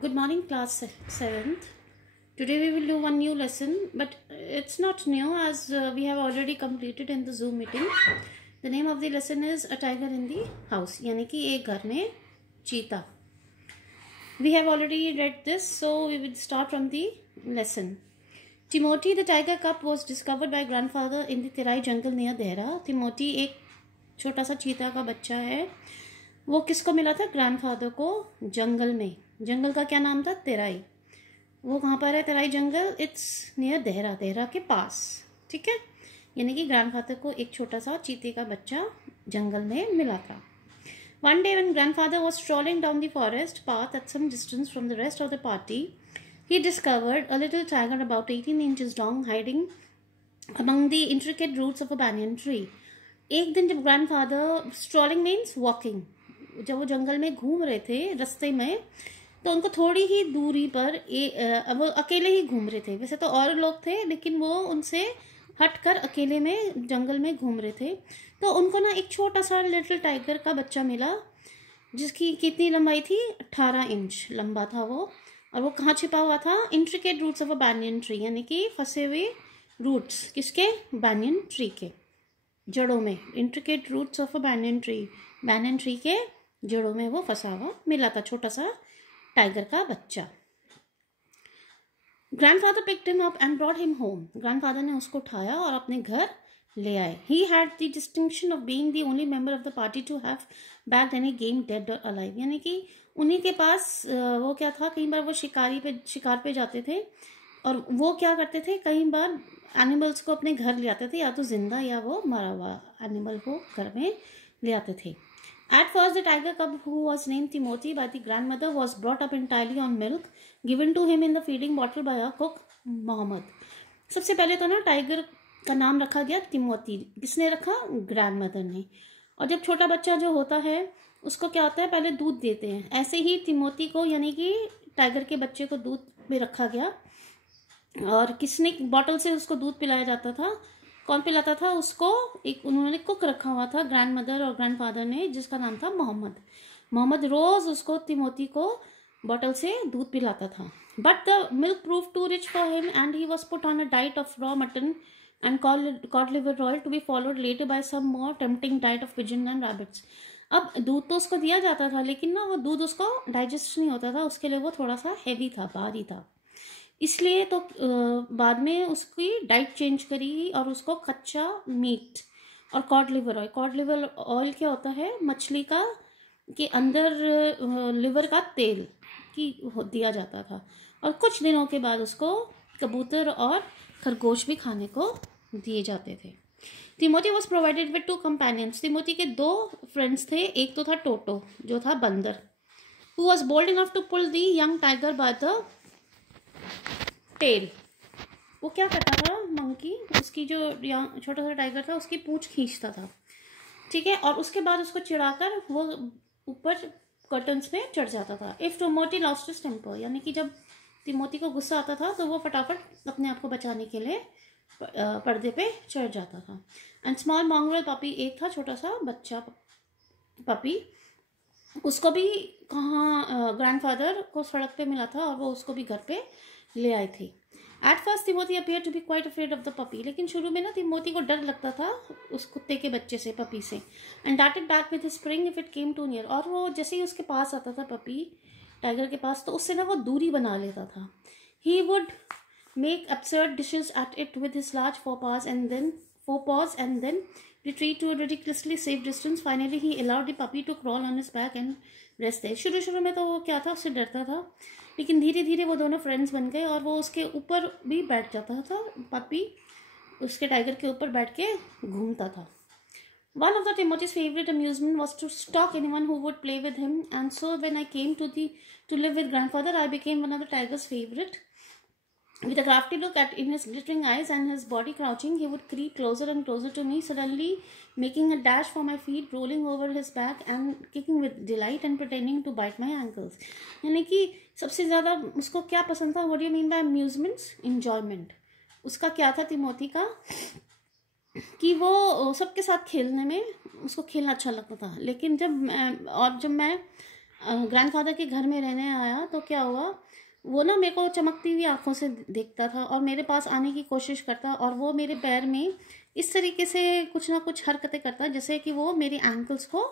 Good morning, class 7th. Today we will do one new lesson, but it's not new as we have already completed in the Zoom meeting. The name of the lesson is A Tiger in the House, यानी कि एक घर में चीता. We have already read this, so we will start from the lesson. Timothy the tiger cub was discovered by grandfather in the Terai jungle near Dehra. Timothy एक छोटा सा चीता का बच्चा है. वो किसको मिला था? ग्रैंडफादर को जंगल में. जंगल का क्या नाम था? तेराई. वो कहाँ पर है तेराई जंगल? इट्स नियर देहरा, देहरा के पास. ठीक है, यानी कि ग्रैंडफादर को एक छोटा सा चीते का बच्चा जंगल में मिला था. One day when grandfather was strolling down the forest path at some distance from the rest of the party, he discovered a little tiger about 18 inches long hiding among the intricate roots of a banyan tree. एक दिन जब grandfather, strolling means walking, जब वो जंगल में घूम रहे थे रास्ते में, तो उनको थोड़ी ही दूरी पर वो अकेले ही घूम रहे थे. वैसे तो और लोग थे, लेकिन वो उनसे हटकर अकेले में जंगल में घूम रहे थे. तो उनको ना एक छोटा सा लिटिल टाइगर का बच्चा मिला, जिसकी कितनी लंबाई थी? 18 इंच लंबा था वो. और वो कहाँ छिपा हुआ था? Intricate roots of a banyan tree, यानी कि फंसे हुए रूट्स. किसके? बैनियन ट्री के जड़ों में. Intricate roots of a banyan tree, banyan tree के जड़ों में वो फंसा हुआ मिला था छोटा सा टाइगर का बच्चा. Grandfather picked him up and brought him home. Grandfather ने उसको उठाया और अपने घर ले आए. He had the distinction of being the only member of the party to have bagged any game dead or alive, यानी कि उन्हीं के पास वो क्या था, कई बार वो शिकार पे जाते थे, और वो क्या करते थे, कई बार एनिमल्स को अपने घर ले आते थे, या तो जिंदा या वो मरा हुआ एनिमल को घर में ले आते थे. At first, the tiger cub, who was named Timothy by the grandmother, was brought up entirely on milk given to him in the feeding bottle by a cook, Mohammed. सबसे पहले तो ना टाइगर का नाम रखा गया तिमोती. किसने रखा? ग्रैंडमदर ने. और जब छोटा बच्चा जो होता है उसको क्या होता है, पहले दूध देते हैं. ऐसे ही तिमोती को, यानी कि टाइगर के बच्चे को दूध में रखा गया. और किसने बॉटल से उसको दूध पिलाया जाता था? कौन पिलाता था उसको? एक उन्होंने कुक रखा हुआ था, ग्रैंडमदर और ग्रैंडफादर ने, जिसका नाम था मोहम्मद. मोहम्मद रोज उसको, तिमोती को, बॉटल से दूध पिलाता था. But the milk prove too rich for him and he was put on a diet of raw mutton and cod liver oil to be followed later by some more tempting diet of pigeon and rabbits. अब दूध तो उसको दिया जाता था, लेकिन ना वो दूध उसको डाइजेस्ट नहीं होता था. उसके लिए वो थोड़ा सा हैवी था, भारी था. इसलिए तो बाद में उसकी डाइट चेंज करी और उसको कच्चा मीट और code liver oil. Code liver oil क्या होता है? मछली का के अंदर लिवर का तेल की दिया जाता था. और कुछ दिनों के बाद उसको कबूतर और खरगोश भी खाने को दिए जाते थे. Timothy was provided with 2 companions. Timothy के 2 फ्रेंड्स थे. एक तो था टोटो, जो था बंदर, who was bold enough to pull the young tiger by the tail. वो क्या करता था? मंकी, उसकी जो छोटा सा टाइगर था, उसकी पूंछ खींचता था. ठीक है, और उसके बाद उसको चिढ़ाकर वो ऊपर कर्टन्स में चढ़ जाता था. If Timothy lost his temper, यानी कि जब तिमोथी को गुस्सा आता था तो वो फटाफट अपने आप को बचाने के लिए पर्दे पे चढ़ जाता था. एंड स्मॉल मॉन्ग्रेल पपी, एक था छोटा सा बच्चा पपी, उसको भी कहाँ ग्रैंडफादर को सड़क पे मिला था और वो उसको भी घर पे ले आए थे. At first Timothy appeared to be quite afraid of the puppy. लेकिन शुरू में ना तिमोथी को डर लगता था उस कुत्ते के बच्चे से, पपी से. And darted back with his spring if it came too near. और वो जैसे ही उसके पास आता था पपी, टाइगर के पास, तो उससे ना वो दूरी बना लेता था. He would make absurd dishes at it with his large forepaws and then retreat to a ridiculously safe distance. Finally he allowed the puppy to crawl on his back and rest there. शुरू में तो वो क्या था, उससे डरता था, लेकिन धीरे धीरे वो दोनों फ्रेंड्स बन गए और वो उसके ऊपर भी बैठ जाता था. पपी उसके टाइगर के ऊपर बैठ के घूमता था. One of the Timothy's favorite amusement was to stalk anyone who would play with him, and so when I came to live with grandfather, I became one of the tiger's favorite. With a crafty look in his glittering eyes and his body crouching, he would creep closer and closer to me, suddenly making a dash for my feet, rolling over his back and kicking with delight and pretending to bite my ankles. यानी कि सबसे ज़्यादा उसको क्या पसंद था? What do you mean by amusements? Enjoyment. उसका क्या था तिमोथी का, कि वो सबके साथ खेलने में उसको खेलना अच्छा लगता था. लेकिन जब मैं ग्रैंडफादर के घर में रहने आया तो क्या हुआ, वो ना मेरे को चमकती हुई आंखों से देखता था और मेरे पास आने की कोशिश करता, और वो मेरे पैर में इस तरीके से कुछ ना कुछ हरकतें करता जैसे कि वो मेरे एंकल्स को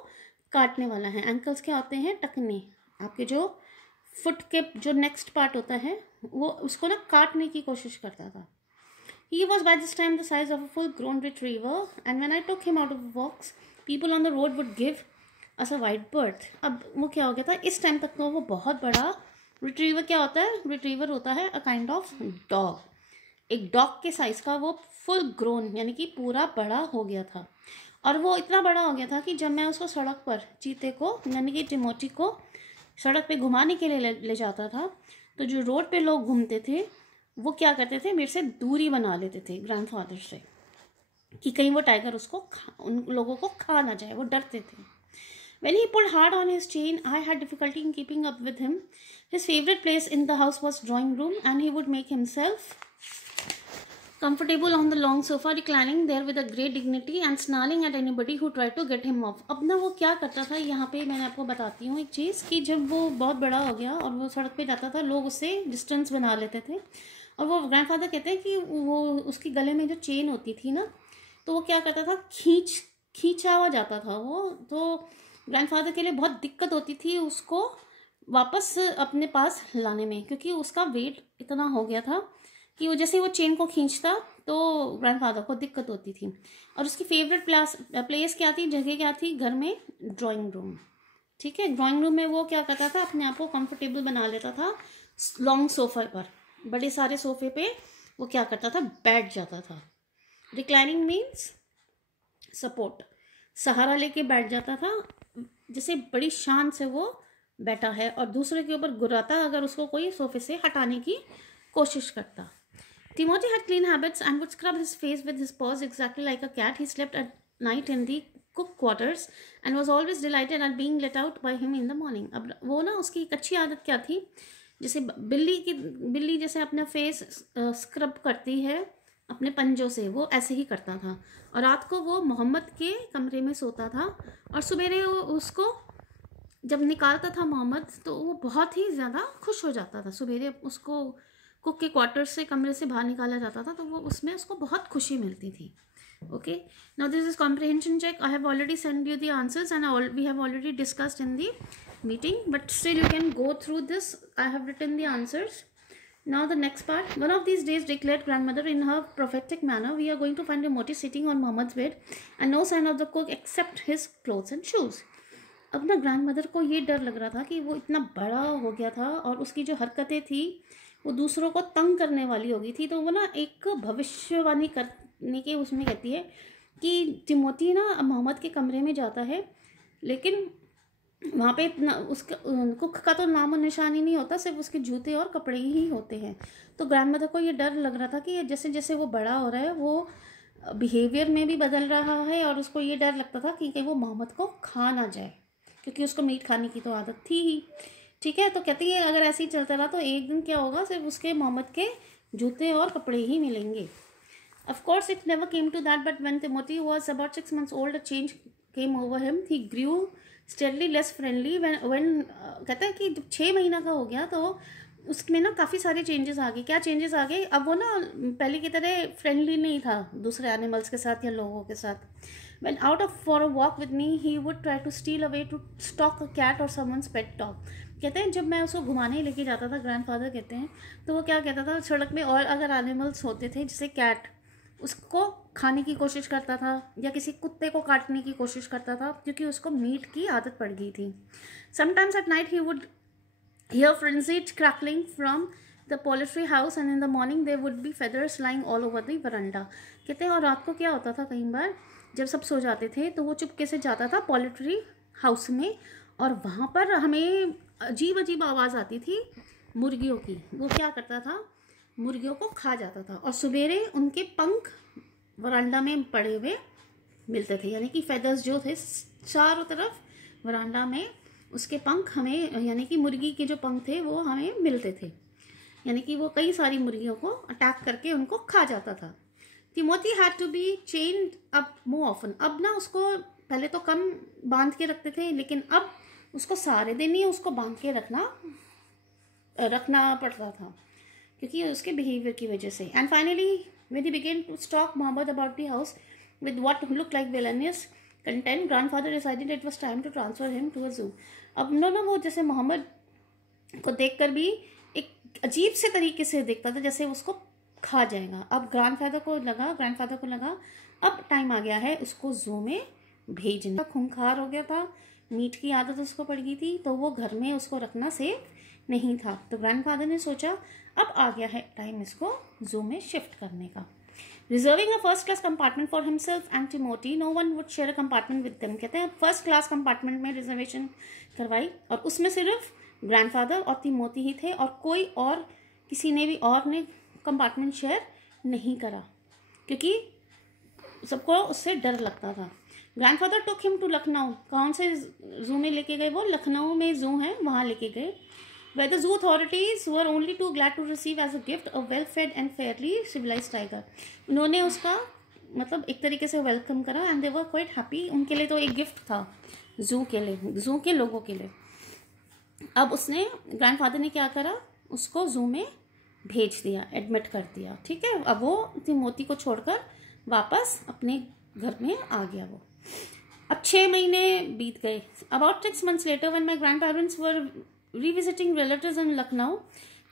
काटने वाला है। एंकल्स क्या होते हैं? टखने, आपके जो फुट के जो नेक्स्ट पार्ट होता है वो उसको ना काटने की कोशिश करता था। He was by this time the size of a full-grown retriever, and when I took him out of the box, people on the road would give us a wide berth. अब वो क्या हो गया था, इस टाइम तक तो वो बहुत बड़ा रिट्रीवर, क्या होता है? रिट्रीवर होता है अ काइंड ऑफ डॉग, एक डॉग के साइज का वो फुल ग्रोन यानी कि पूरा बड़ा हो गया था। और वो इतना बड़ा हो गया था कि जब मैं उसको सड़क पर, चीते को यानी कि टिमोची को सड़क पे घुमाने के लिए ले जाता था, तो जो रोड पे लोग घूमते थे वो क्या करते थे, मेरे से दूरी बना लेते थे ग्रैंडफादर से, कि कहीं वो टाइगर उसको उन लोगों को खा ना जाए, वो डरते थे। When he pulled hard on his chain, I had difficulty in keeping up with him. His favorite place in the house was drawing room, and he would make himself comfortable on the long sofa, reclining there with a great dignity and snarling at anybody who tried to get him off. अब ना वो क्या करता था, यहाँ पे मैंने आपको बताती हूँ एक चीज़, कि जब वो बहुत बड़ा हो गया और वो सड़क पे जाता था, लोग उससे डिस्टेंस बना लेते थे, और वो ग्रैंडफादर कहते हैं कि वो उसके गले में जो चेन होती थी ना, तो वो क्या करता था, खींचा हुआ जाता था वो, तो ग्रैंडफादर के लिए बहुत दिक्कत होती थी उसको वापस अपने पास लाने में, क्योंकि उसका वेट इतना हो गया था कि वो जैसे वो चेन को खींचता तो ग्रैंडफादर को दिक्कत होती थी। और उसकी फेवरेट प्लेस क्या थी, जगह क्या थी घर में? Drawing room. ठीक है, ड्राइंग रूम में वो क्या करता था, अपने आप को कंफर्टेबल बना लेता था लॉन्ग सोफे पर, बड़े सारे सोफे पे वो क्या करता था, बैठ जाता था। रिक्लाइनिंग मीन्स सपोर्ट, सहारा लेके बैठ जाता था, जैसे बड़ी शान से वो बैठा है, और दूसरे के ऊपर गुर्राता अगर उसको कोई सोफे से हटाने की कोशिश करता। Timothy had clean habits and would scrub his face with his paws exactly like a cat. He slept at night in the cook quarters and was always delighted at being let out by him in the morning. अब वो ना उसकी एक अच्छी आदत क्या थी, जैसे बिल्ली जैसे अपना फेस स्क्रब करती है अपने पंजों से, वो ऐसे ही करता था। और रात को वो मोहम्मद के कमरे में सोता था, और सवेरे उसको जब निकालता था मोहम्मद, तो वो बहुत ही ज़्यादा खुश हो जाता था। सवेरे उसको कुक के क्वार्टर से, कमरे से बाहर निकाला जाता था, तो वो उसमें उसको बहुत खुशी मिलती थी। Okay, now this is comprehension check. I have already send you the answers and we have already discussed in the meeting, but still you can go through this. I have written the answers. Now the next part. One of these days, declared grandmother in her prophetic manner, we are going to find Timothy sitting on Muhammad's bed and no sign of the cook except his clothes and shoes. अब ना grandmother को ये डर लग रहा था कि वो इतना बड़ा हो गया था और उसकी जो हरकतें थी वो दूसरों को तंग करने वाली हो गई थी, तो वो ना एक भविष्यवाणी करने के उसमें कहती है कि टिमोथी ना मोहम्मद के कमरे में जाता है, लेकिन वहाँ पे उसका कुक का तो नाम और निशान ही नहीं होता, सिर्फ उसके जूते और कपड़े ही होते हैं। तो ग्रैंडमदर को ये डर लग रहा था कि जैसे जैसे वो बड़ा हो रहा है वो बिहेवियर में भी बदल रहा है, और उसको ये डर लगता था कि वो मोहम्मद को खा ना जाए, क्योंकि उसको मीट खाने की तो आदत थी ही। ठीक है, तो कहती है अगर ऐसे ही चलता रहा तो एक दिन क्या होगा, सिर्फ उसके मोहम्मद के जूते और कपड़े ही मिलेंगे। Of course, it never came to that, but when Timothy was about 6 months old, a change came over him. He grew steadily less friendly. When कहता है कि जब 6 महीना का हो गया तो उसमें ना काफ़ी सारे चेंजेस आ गए। क्या चेंजेस आ गए? अब वो ना पहले की तरह फ्रेंडली नहीं था दूसरे एनिमल्स के साथ या लोगों के साथ। When out of for a walk with me, he would try to steal away to stalk a cat or someone's pet dog. कहते हैं जब मैं उसको घुमाने लेके जाता था, ग्रैंडफादर कहते हैं, तो वो क्या कहता था, सड़क में और अगर एनिमल्स होते थे जैसे कैट, उसको खाने की कोशिश करता था या किसी कुत्ते को काटने की कोशिश करता था, क्योंकि उसको मीट की आदत पड़ गई थी। Sometimes at night he would hear frenzied crackling from the poultry house and in the morning there would be feathers lying all over the veranda. कहते हैं और रात को क्या होता था, कई बार जब सब सो जाते थे तो वो चुपके से जाता था पोल्ट्री हाउस में, और वहाँ पर हमें अजीब अजीब आवाज़ आती थी मुर्गियों की। वो क्या करता था, मुर्गियों को खा जाता था, और सवेरे उनके पंख वरांडा में पड़े हुए मिलते थे, यानी कि फेदर्स जो थे चारों तरफ वरांडा में उसके पंख हमें, यानी कि मुर्गी के जो पंख थे वो हमें मिलते थे, यानी कि वो कई सारी मुर्गियों को अटैक करके उनको खा जाता था। Timothy had to be chained up more often. अब ना उसको पहले तो कम बांध के रखते थे, लेकिन अब उसको सारे दिन ही उसको बांध के रखना पड़ता था क्योंकि उसके बिहेवियर की वजह से. And finally when he began to stalk Muhammad about the house with what looked like villainous content, grandfather decided it was time to transfer him to a zoo. अब ना वो जैसे मोहम्मद को देखकर भी एक अजीब से तरीके से देखता था जैसे उसको खा जाएगा. अब ग्रैंडफादर को लगा अब टाइम आ गया है उसको जू में भेजना. खूंखार हो गया था, मीट की आदत उसको पड़ गई थी, तो वो घर में उसको रखना सेफ नहीं था. तो ग्रैंडफादर ने सोचा अब आ गया है टाइम इसको जू में शिफ्ट करने का. Reserving a first class compartment for himself and Timothy, no one would share a compartment with them. कहते हैं फर्स्ट क्लास कंपार्टमेंट में रिजर्वेशन करवाई और उसमें सिर्फ ग्रैंडफादर और टिमोथी ही थे और कोई और किसी ने भी और ने कंपार्टमेंट शेयर नहीं करा क्योंकि सबको उससे डर लगता था. Grandfather took him to Lucknow. कौन से जू में लेके गए? वो लखनऊ में जू है वहाँ लेके गए. Where the zoo authorities were only too glad to receive as a gift a well-fed and fairly civilized tiger. उन्होंने उसका मतलब एक तरीके से वेलकम करा and they were quite happy. उनके लिए तो एक गिफ्ट था जू के लिए, जू के लोगों के लिए. अब उसने ग्रैंडफादर ने क्या करा, उसको जू में भेज दिया, एडमिट कर दिया. ठीक है, अब वो टिमोथी को छोड़कर वापस अपने घर में आ गया. वो अब 6 महीने बीत गए. About 6 months later, when my grandparents were revisiting relatives in Lucknow,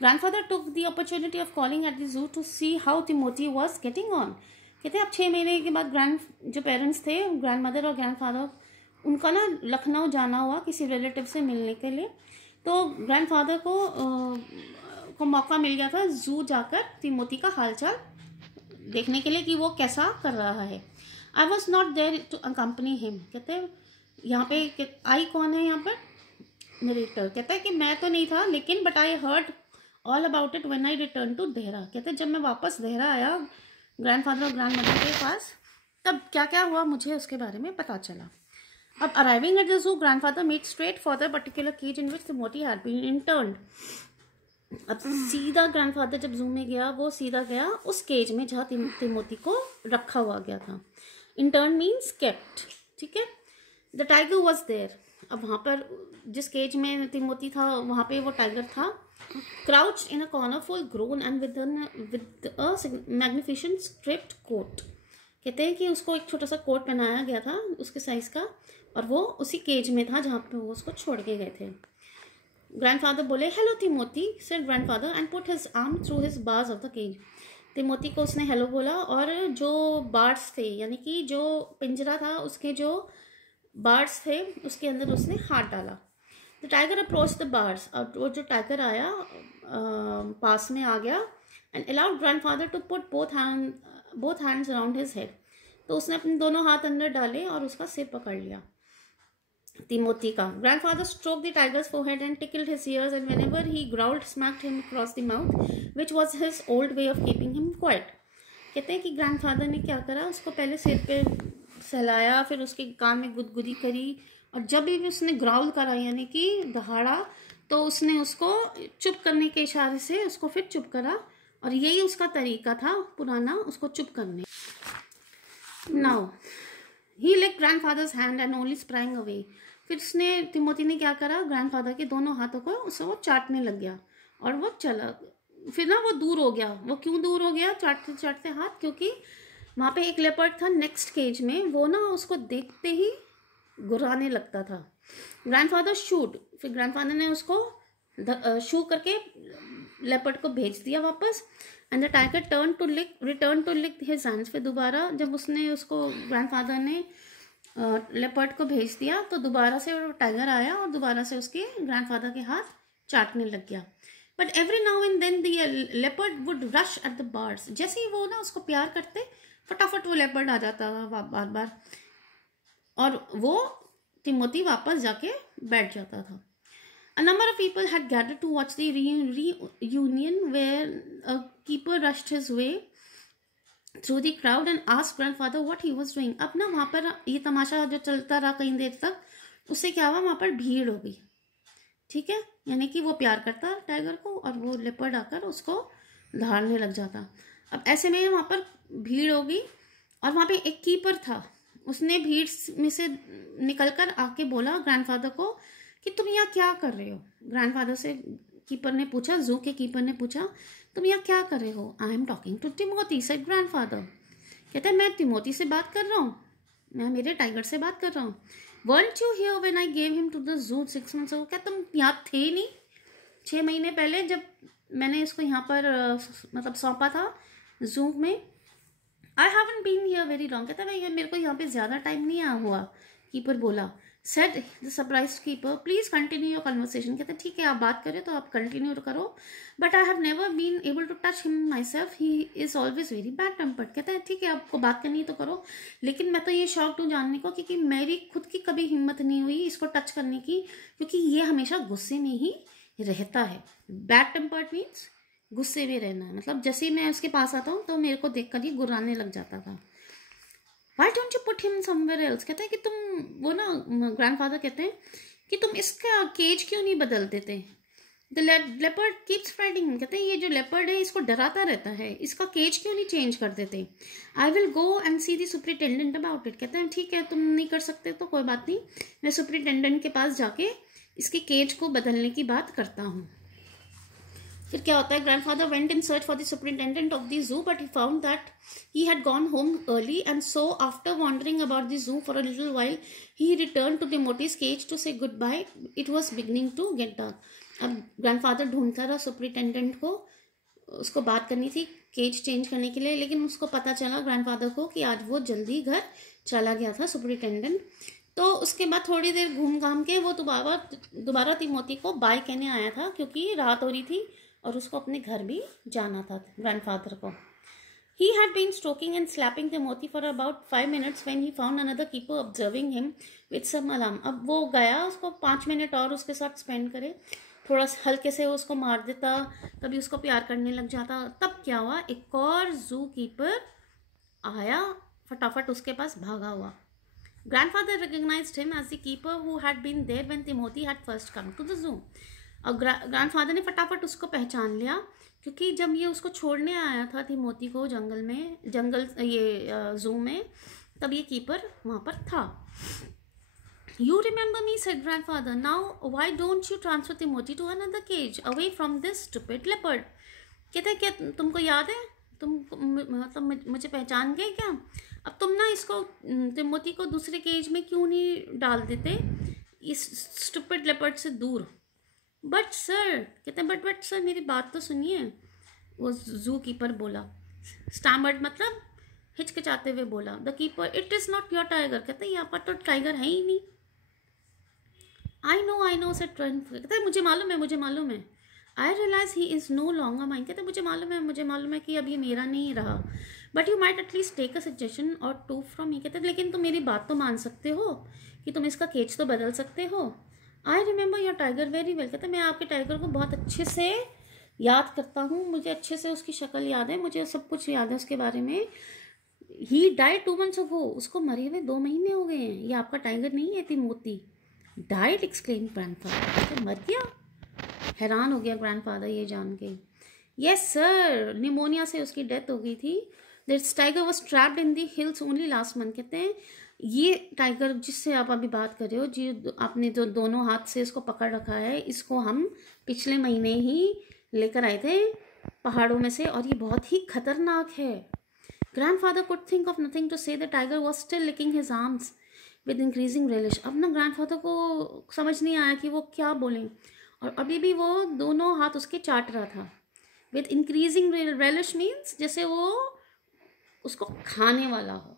grandfather took the opportunity of calling at the zoo to see how Timothy was getting on. कहते हैं अब 6 महीने के बाद जो पेरेंट्स थे, ग्रैंडमदर और ग्रैंडफादर, उनका ना लखनऊ जाना हुआ किसी रिलेटिव से मिलने के लिए. तो ग्रैंडफादर को मौका मिल गया था जू जाकर तिमोथी का हालचाल देखने के लिए कि वो कैसा कर रहा है. I was not there to accompany him. कहते हैं यहाँ पे आई कौन है यहाँ पर? नरेटर. कहता है कि मैं तो नहीं था लेकिन but I heard all about it when I return to Dehra. कहते हैं जब मैं वापस देहरा आया ग्रैंडफादर और ग्रैंडमदर के पास, तब क्या क्या हुआ मुझे उसके बारे में पता चला. अब arriving at the zoo, grandfather made straight for the particular cage in which Timothy had been interned. अब सीधा ग्रैंडफादर जब जू में गया, वो सीधा गया उस केज में जहाँ टिमोथी को रखा हुआ गया था. Intern means kept. ठीक है. The tiger was there. अब वहाँ पर जिस केज में टिमोथी था वहाँ पे वो टाइगर था. Crouched in a corner full grown and with a magnificent striped coat. कहते हैं कि उसको एक छोटा सा कोट पहनाया गया था उसके साइज का और वो उसी केज में था जहाँ पे वो उसको छोड़ के गए थे. ग्रैंडफादर बोले hello Timothy, said grandfather and put his arm through his bars of the cage. Timothy को उसने हेलो बोला और जो बार्स थे यानी कि जो पिंजरा था उसके जो बार्स थे उसके अंदर उसने हाथ डाला. The tiger approach the bars. और वो जो टाइगर आया पास में आ गया and allowed grandfather to put both hands around his head. तो उसने अपने दोनों हाथ अंदर डाले और उसका सिर पकड़ लिया टिमोथी का. Grandfather stroke the tiger's forehead and tickled his ears and whenever he growled smacked him across the mouth which was his old way of keeping him quiet. कहते हैं कि ग्रैंडफादर ने क्या करा, उसको पहले सिर पे सहलाया, फिर उसके कान में गुदगुदी करी और जब भी उसने ग्राउल करा यानी कि दहाड़ा, तो उसने उसको चुप करने के इशारे से उसको फिर चुप करा और यही उसका तरीका था पुराना उसको चुप करने. Now he licked grandfathers hand and only sprang away. फिर उसने टिमोथी ने क्या करा, ग्रैंडफादर के दोनों हाथों को उससे वो चाटने लग गया और वो चला. फिर ना वो दूर हो गया. वो क्यों दूर हो गया चाटते चाटते हाथ? क्योंकि वहाँ पे एक लेपर्ड था नेक्स्ट केज में, वो ना उसको देखते ही गुर्राने लगता था. Grandfather shoot. फिर ग्रैंडफादर ने उसको शू करके लेपर्ड को भेज दिया वापस. And the tiger return to lick his hands. फिर दोबारा जब उसने उसको ग्रैंडफादर ने लेपर्ड को भेज दिया तो दोबारा से टाइगर आया और दोबारा से उसके ग्रैंडफादर के हाथ चाटने लग गया. But every now and then the leopard would rush at the bars. जैसे ही वो ना उसको प्यार करते फटाफट वो लेपर्ड आ जाता था बार बार और वो टिमोथी वापस जाके बैठ जाता था. A number of people had gathered to watch the reunion where a keeper rushed his way through the crowd and asked grandfather what he was doing. अब ना वहाँ पर ये तमाशा जो चलता रहा कई देर तक, उससे क्या हुआ, वहाँ पर भीड़ हो गई. ठीक है, यानी कि वो प्यार करता टाइगर को और वो लेपर्ड आकर उसको धारने लग जाता. अब ऐसे में वहाँ पर भीड़ हो गई और वहाँ पे एक कीपर था. उसने भीड़ में से निकलकर आके बोला ग्रैंडफादर को कि तुम यहाँ क्या कर रहे हो। ग्रैंडफादर से कीपर ने पूछा, जू के कीपर ने पूछा, तुम यहाँ क्या कर रहे हो। I am talking to Timothy, said grandfather. कहते हैं मैं टिमोथी से बात कर रहा हूँ, मैं मेरे टाइगर से बात कर रहा हूँ। weren't you here when I gave him to the zoo 6 months ago? क्या तुम यहाँ थे नहीं 6 महीने पहले जब मैंने इसको यहाँ पर मतलब सौंपा था जू में। I haven't been here very long. कहता है मेरे को यहाँ पे ज़्यादा टाइम नहीं आया हुआ। कीपर बोला, said the surprise keeper, please continue your conversation. कहते हैं ठीक है आप बात करें तो आप कंटिन्यू करो, but I have never been able to touch him myself, he is always very bad tempered. कहता है ठीक है आपको बात करनी है तो करो, लेकिन मैं तो ये शौक हूँ जानने को क्योंकि मेरी खुद की कभी हिम्मत नहीं हुई इसको टच करने की, क्योंकि ये हमेशा गुस्से में ही रहता है। बैड टेम्पर्ड मीन्स गुस्से में रहना, मतलब जैसे ही मैं उसके पास आता हूँ तो मेरे को देखकर ही गुर्राने लग जाता था। Why don't you put him somewhere else? कहते हैं कि तुम वो ना, ग्रैंडफादर कहते हैं कि तुम इसका केज क्यों नहीं बदल देते। The leopard keeps frightening him। कहते हैं ये जो लेपर्ड है इसको डराता रहता है, इसका केज क्यों नहीं चेंज कर देते। I will go and see the superintendent about it। कहते हैं ठीक है तुम नहीं कर सकते तो कोई बात नहीं, मैं सुपरिटेंडेंट के पास जाके इसके केज को बदलने की बात करता हूँ। फिर क्या होता है, grandfather went in search for the superintendent of the जू but he found that he had gone home early, and so after wandering about the zoo for a little while he returned to Timothy's cage to say goodbye. It was beginning to get dark। अब grandfather ढूंढता रहा superintendent को, उसको बात करनी थी cage change करने के लिए, लेकिन उसको पता चला ग्रैंडफादर को कि आज वो जल्दी घर चला गया था सुपरिटेंडेंट। तो उसके बाद थोड़ी देर घूम घाम के वो दोबारा तिमोथी को बाय कहने आया था, क्योंकि रात हो रही थी और उसको अपने घर भी जाना था ग्रैंडफादर को। He had been stroking and slapping Timothy for about 5 minutes when he found another keeper observing him with some alarm। अब वो गया उसको 5 मिनट और उसके साथ स्पेंड करे, थोड़ा हल्के से उसको मार देता, कभी उसको प्यार करने लग जाता। तब क्या हुआ, एक और जू कीपर आया, फटाफट उसके पास भागा हुआ। Grandfather recognized him as the keeper who had been there when Timothy had first come to the zoo। और ग्रैंडफादर ने फटाफट उसको पहचान लिया, क्योंकि जब ये उसको छोड़ने आया था तिमोथी को जू में, तब ये कीपर वहाँ पर था। You remember me, said grandfather. Now why don't you transfer Timothy to another cage away from this stupid leopard? कहते हैं क्या तुमको याद है, तुम मतलब मुझे पहचान गए क्या। अब तुम ना इसको तिमोथी को दूसरे केज में क्यों नहीं डाल देते इस स्टूपिड लेपर्ड से दूर। बट सर, कहते हैं बट सर मेरी बात तो सुनिए, वो जू कीपर बोला। स्टैमर्ड मतलब हिचकिचाते हुए बोला। The keeper, it is not your tiger. कहते हैं यहाँ पर तो टाइगर है ही नहीं। I know said Trent. कहते हैं मुझे मालूम है। I realise he is no longer mine. कहते हैं मुझे मालूम है कि अब ये मेरा नहीं रहा, but you might at least take a suggestion or two from me. कहते हैं लेकिन तुम मेरी बात तो मान सकते हो कि तुम इसका केज तो बदल सकते हो। I remember your tiger very well. कहते मैं आपके टाइगर को बहुत अच्छे से याद करता हूँ, मुझे अच्छे से उसकी शक्ल याद है, मुझे सब कुछ याद है उसके बारे में। He died 2 months ago। उसको मरे हुए 2 महीने हो गए हैं। ये आपका टाइगर नहीं है तिमोथी। Died exclaim grandfather. मर गया। हैरान हो गया ग्रैंडफादर ये जान के। यस सर, निमोनिया से उसकी डेथ हो गई थी। This tiger was trapped in the hills only last month. कहते हैं ये टाइगर जिससे आप अभी बात कर रहे हो, जी आपने जो दोनों हाथ से इसको पकड़ रखा है, इसको हम पिछले महीने ही लेकर आए थे पहाड़ों में से, और ये बहुत ही खतरनाक है। Grandfather could think of nothing to say. The tiger was still licking his arms with increasing relish. अब ना ग्रैंडफादर को समझ नहीं आया कि वो क्या बोलें, और अभी भी वो दोनों हाथ उसके चाट रहा था। विद इंक्रीजिंग रेलिश मीन्स जैसे वो उसको खाने वाला हो।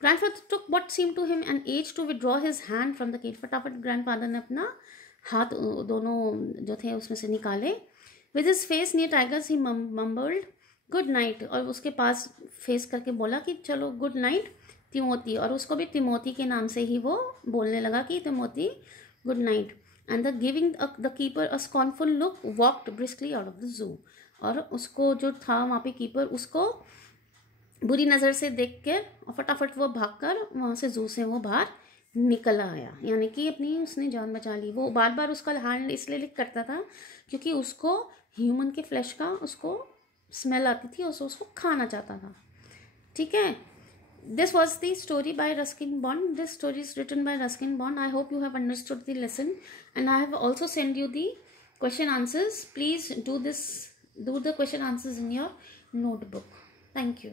Grandfather took what seemed to him an age to withdraw his hand from the cage। फटाफट ग्रैंडफादर ने अपना हाथ दोनों जो थे उसमें से निकाले। With his face near tigers he mumbled good night। और उसके पास फेस करके बोला कि चलो गुड नाइट तिमोथी, और उसको भी तिमोथी के नाम से ही वो बोलने लगा कि Timothy good night. And the giving the keeper a scornful look walked briskly out of the zoo. और उसको जो था वहाँ पे कीपर, उसको बुरी नज़र से देख कर और फटाफट वो भागकर वहाँ से जू से वो बाहर निकल आया, यानी कि अपनी उसने जान बचा ली। वो बार बार उसका हैंड इसलिए लिक करता था क्योंकि उसको ह्यूमन के फ्लैश का उसको स्मेल आती थी और उसको खाना चाहता था। ठीक है, this was the story by Ruskin Bond. This story is written by Ruskin Bond. I hope you have understood the lesson, and I have also sent you the question answers. Please do the question answers in your notebook. Thank you.